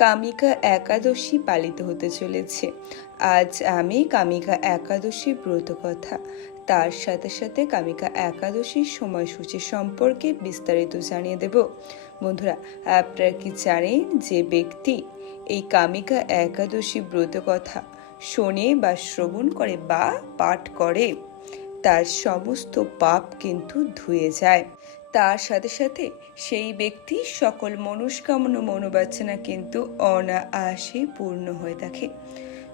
কামিকা একাদশী পালিত হতে চলেছে। আজ আমি কামিকা একাদশী ব্রত কথা। তার সাথে সাথে কামিকা একাদশীর সময়সূচি সম্পর্কে বিস্তারিত জানিয়ে দেব। বন্ধুরা, আপনারা কি জানেন যে ব্যক্তি এই কামিকা একাদশী ব্রত কথা শোনে বা শ্রবণ করে বা পাঠ করে? তার সমস্ত পাপ কিন্তু ধুয়ে যায়। তার সাথে সাথে সেই ব্যক্তি সকল মনস্কামনা মনোবাচনা কিন্তু অনায়াসে পূর্ণ হয়ে থাকে।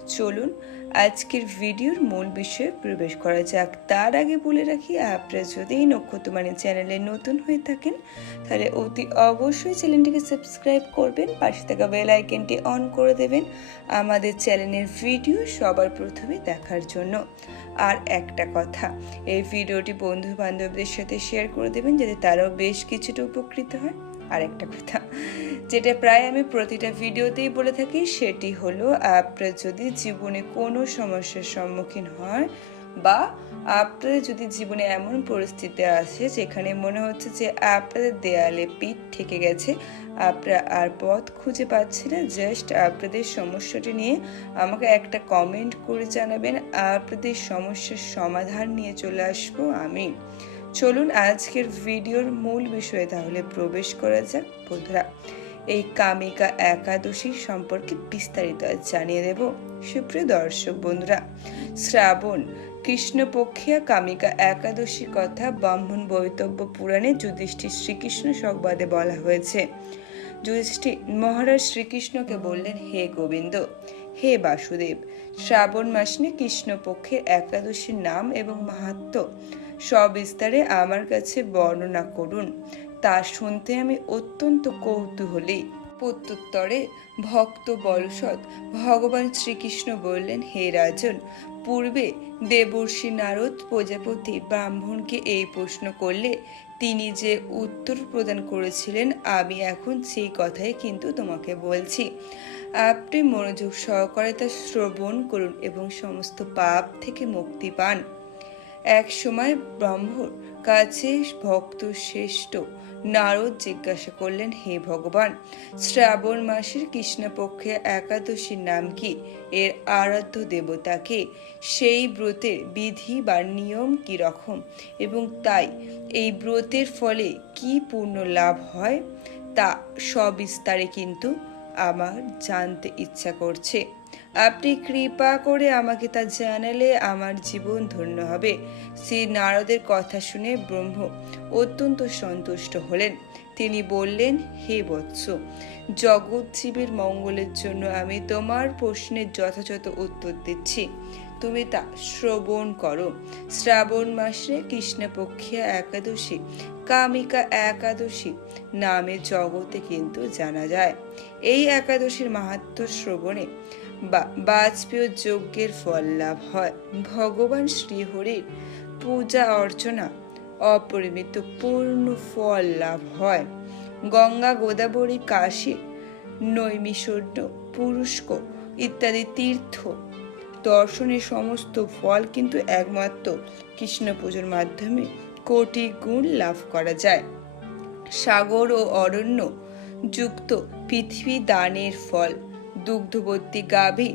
চলুন আজকের ভিডিওর মূল বিষয়ে প্রবেশ করা যাক। তার আগে বলে রাখি, আপনারা যদি এই নক্ষত্রমানী চ্যানেলে নতুন হয়ে থাকেন, তাহলে অতি অবশ্যই চ্যানেলটিকে সাবস্ক্রাইব করবেন, পাশে থাকা বেল আইকনটি অন করে দেবেন আমাদের চ্যানেলের ভিডিও সবার প্রথমে দেখার জন্য। আর একটা কথা, এই ভিডিওটি বন্ধু বান্ধবদের সাথে শেয়ার করে দেবেন, যাতে তারাও বেশ কিছুটা উপকৃত হয়। আর একটা কথা, যেটা প্রায় আমি প্রতিটা ভিডিওতেই বলে থাকি, সেটি হলো আপনার যদি জীবনে কোনো সমস্যার সম্মুখীন হয় বা আপনাদের যদি জীবনে এমন পরিস্থিতি আসে যেখানে মনে হচ্ছে যে আপনাদের দেয়ালে পিঠ ঠেকে গেছে, আপনারা আর পথ খুঁজে পাচ্ছে না জাস্ট আপনাদের সমস্যাটি নিয়ে আমাকে একটা কমেন্ট করে জানাবেন, আপনাদের সমস্যার সমাধান নিয়ে চলে আসব আমি। চলুন আজকের ভিডিওর মূল বিষয়ে তাহলে প্রবেশ করা যাক। বন্ধুরা, এই কামিকা একাদশী সম্পর্কে বিস্তারিত জানিয়ে দেব। সুপ্রিয় দর্শক বন্ধুরা, শ্রাবণ, কৃষ্ণপক্ষিয়া কামিকা একাদশীর কথা ব্রাহ্মণ বৈতব্য পুরাণে যুধিষ্ঠির শ্রীকৃষ্ণ সংবাদে বলা হয়েছে। যুধিষ্ঠির মহারাজ শ্রীকৃষ্ণকে বললেন, হে গোবিন্দ, হে বাসুদেব, শ্রাবণ মাসে কৃষ্ণপক্ষের একাদশীর নাম এবং মাহাত্ম সবিস্তারে আমার কাছে বর্ণনা করুন। তা শুনতে আমি অত্যন্ত কৌতূহলী। প্রত্যুত্তরে ভক্ত বলসৎ ভগবান শ্রীকৃষ্ণ বললেন, হে রাজন, পূর্বে দেবর্ষী নারদ প্রজাপতি ব্রাহ্মণকে এই প্রশ্ন করলে তিনি যে উত্তর প্রদান করেছিলেন, আমি এখন সেই কথাই কিন্তু তোমাকে বলছি। আপনি মনোযোগ সহকারে তা শ্রবণ করুন এবং সমস্ত পাপ থেকে মুক্তি পান। এক সময় ব্রহ্মর কাছে ভক্ত শ্রেষ্ঠ। নারদ জিজ্ঞাসা করলেন, হে ভগবান, শ্রাবণ মাসের কৃষ্ণপক্ষে একাদশীর নাম কি? এর আরাধ্য দেবতাকে সেই ব্রতের বিধি বা নিয়ম কি রকম? এবং তাই, এই ব্রতের ফলে কি পূর্ণ লাভ হয়? তা সবিস্তারে কিন্তু আমার জানতে ইচ্ছা করছে। আপনি কৃপা করে আমাকে তা জানালে আমার জীবন ধন্য হবে। শ্রী নারদের কথা শুনে ব্রহ্ম অত্যন্ত সন্তুষ্ট হলেন। তিনি বললেন, হে বৎস জগৎ জীবের মঙ্গলের জন্য আমি তোমার প্রশ্নের যথাযথ উত্তর দিচ্ছি। তুমি তা শ্রবণ করো। শ্রাবণ মাসে কৃষ্ণপক্ষিয়া একাদশী, কামিকা একাদশী নামে জগতে কিন্তু জানা যায়। এই একাদশীর মাহাত্ম শ্রবণে বা বাজপেয় যজ্ঞের ফল লাভ হয়। ভগবান শ্রীহরির পূজা অর্চনা অপরিমিত পূর্ণ ফল লাভ হয়। গঙ্গা, গোদাবরী, কাশী, নৈমিষণ্য, পুরুষ্ক ইত্যাদি তীর্থ দর্শনের সমস্ত ফল কিন্তু একমাত্র কৃষ্ণ পুজোর মাধ্যমে কোটি গুণ লাভ করা যায়। সাগর ও অরণ্য যুক্ত পৃথিবী দানের ফল দুগ্ধবর্তী গাভী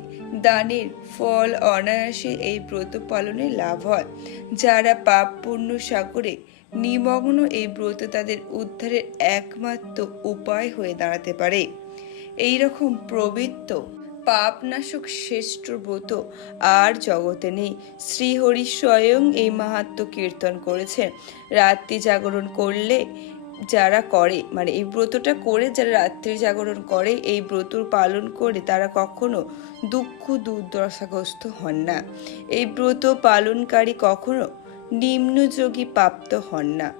দানের ফল অনায়াসে এই ব্রত পালনে লাভ হয়। যারা পাপ পূর্ণ সাগরে নিমগ্ন এই ব্রত তাদের উদ্ধারের একমাত্র উপায় হয়ে দাঁড়াতে পারে। এই রকম প্রবৃত্ত, পাপনাশক শ্রেষ্ঠ ব্রত আর জগতে নেই। শ্রীহরি স্বয়ং এই মাহাত্ম কীর্তন করেছেন। রাত্রি জাগরণ করলে যারা করে মানে এই ব্রতটা করে যারা রাত্রি জাগরণ করে, এই ব্রত পালন করে তারা কখনো দুঃখ দুর্দশাগ্রস্ত হন না। এই ব্রত পালনকারী কখনো নিম্নযোগী প্রাপ্ত হন না।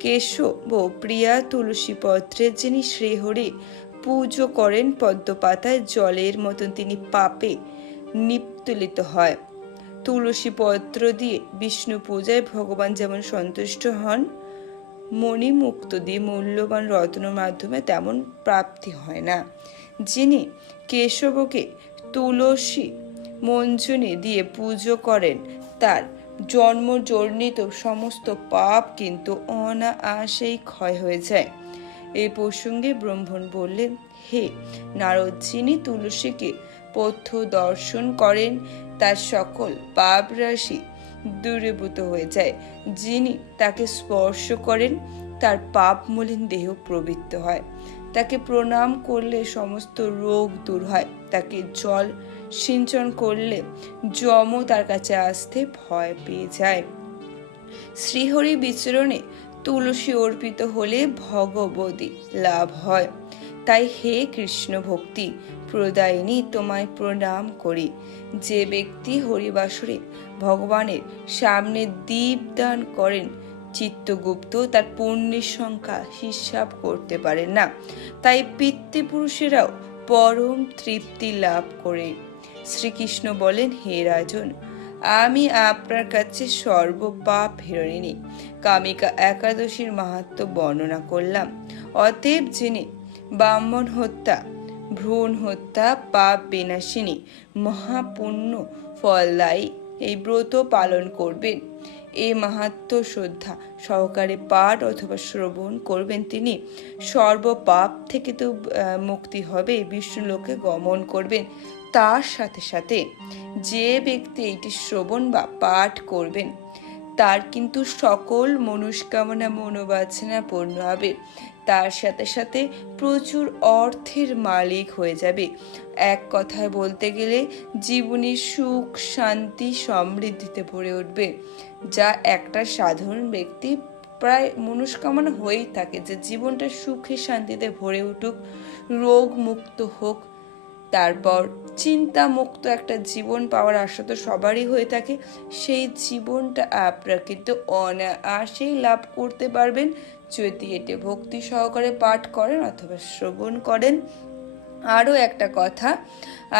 কেশব প্রিয়া তুলসী পত্রের যিনি শ্রীহরি পুজো করেন, পদ্মপাতায় জলের মতন তিনি পাপে নিপ্তলিত হয়। তুলসী পত্র দিয়ে বিষ্ণু পূজায় ভগবান যেমন সন্তুষ্ট হন মণিমুক্ত দিয়ে মূল্যবান রত্নের মাধ্যমে তেমন প্রাপ্তি হয় না। যিনি কেশবকে তুলসী মঞ্জুনি দিয়ে পুজো করেন, তার জন্মজর্ণিত সমস্ত পাপ কিন্তু অনায়াসেই ক্ষয় হয়ে যায়। এই প্রসঙ্গে ব্রহ্মণ বললেন, হে নারদ, যিনি তুলসীকে পথ্য দর্শন করেন, তার সকল পাপ রাশি দূরীভূত হয়ে যায়। যিনি তাকে স্পর্শ করেন, তার পাপ মলিন দেহ প্রবৃত্ত হয়। তাকে প্রণাম করলে সমস্ত রোগ দূর হয়। তাকে জল সিঞ্চন করলে যম তার কাছে আসতে ভয় পেয়ে যায়। শ্রীহরি বিচরণে তুলসী অর্পিত হলে ভগবতী লাভ হয়। তাই হে কৃষ্ণ ভক্তি, প্রদায়িনী তোমায় প্রণাম করি। যে ব্যক্তি হরিবাসরে ভগবানের সামনে দীপ দান করেন, চিত্তগুপ্ত তার পুণ্যের সংখ্যা হিসাব করতে পারেন না। তাই পিতৃপুরুষেরাও পরম তৃপ্তি লাভ করে। শ্রীকৃষ্ণ বলেন, হে রাজন, আমি আপনার কাছে সর্বপাপ হেরণিনী। কামিকা একাদশীর মাহাত্ম বর্ণনা করলাম। অতএব যিনি ব্রাহ্মণ হত্যা, ভ্রূণ হত্যা, পাপ বিনাশিনী, মহাপুণ্য ফলদায়ী এই ব্রত পালন করবেন। এই মাহাত্ম শ্রদ্ধা সহকারে পাঠ অথবা শ্রবণ করবেন তিনি। সর্বপাপ থেকে তো মুক্তি হবে, বিষ্ণুলোকে গমন করবেন। তার সাথে সাথে যে ব্যক্তি এটি শ্রবণ বা পাঠ করবেন, তার কিন্তু সকল মনস্কামনা মনোবাসনা পূর্ণ হবে। তার সাথে সাথে প্রচুর অর্থের মালিক হয়ে যাবে। এক কথায় বলতে গেলে জীবনে সুখ, শান্তি, সমৃদ্ধিতে ভরে উঠবে। যা একটা সাধারণ ব্যক্তি প্রায় মনস্কামনা হয়েই থাকে যে জীবনটা সুখে শান্তিতে ভরে উঠুক, রোগ মুক্ত হোক তারপর চিন্তা মুক্ত একটা জীবন পাওয়ার আশা তো সবারই হয়ে থাকে। সেই জীবনটা আপনারা কিন্তু অনায়াসেই লাভ করতে পারবেন। যদি এটি ভক্তি সহকারে পাঠ করেন অথবা শ্রবণ করেন। আরও একটা কথা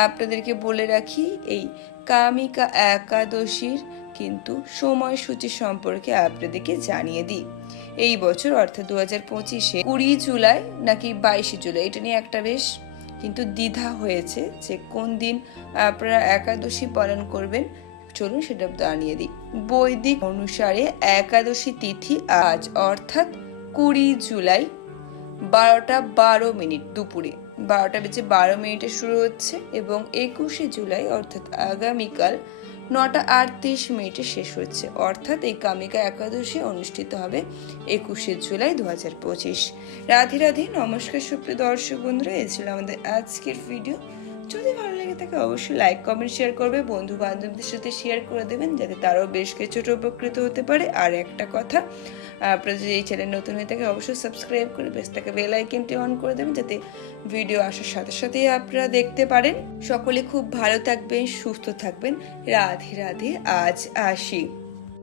আপনাদেরকে বলে রাখি, এই কামিকা একাদশীর কিন্তু সময়সূচি সম্পর্কে আপনাদেরকে জানিয়ে দিই। এই বছর অর্থাৎ দু হাজার পঁচিশে কুড়ি জুলাই নাকি বাইশে জুলাই, এটা নিয়ে একটা বেশ কিন্তু দ্বিধা হয়েছে যে কোন দিন আপনারা একাদশী পালন করবেন। চলুন সেটা জানিয়ে দিই। বৈদিক অনুসারে একাদশী তিথি আজ, অর্থাৎ কুড়ি জুলাই বারোটা বারো মিনিট দুপুরে। বারোটা বেজে বারো মিনিটে শুরু হচ্ছে এবং একুশে জুলাই, অর্থাৎ আগামীকাল নটা আটত্রিশ মিনিটে শেষ হচ্ছে অর্থাৎ এই কামিকা একাদশী অনুষ্ঠিত হবে একুশে জুলাই দু হাজার পঁচিশ। রাধে রাধে, নমস্কার সুপ্রিয় দর্শক বন্ধুরা, এই ছিল আমাদের আজকের ভিডিও যদি ভালো লেগে থাকে অবশ্যই লাইক কমেন্ট শেয়ার করবে। বন্ধু বান্ধবদের সাথে শেয়ার করে দেবেন যাতে তারাও বেশ কিছুটা উপকৃত হতে পারে। আর একটা কথা, আপনারা যদি এই চ্যানেল নতুন হয়ে থাকে অবশ্যই সাবস্ক্রাইব করে বেশ তাকে বেল আইকনটি অন করে দেবেন যাতে ভিডিও আসার সাথে সাথেই আপনারা দেখতে পারেন। সকলে খুব ভালো থাকবেন, সুস্থ থাকবেন। রাধে রাধে, আজ আসি।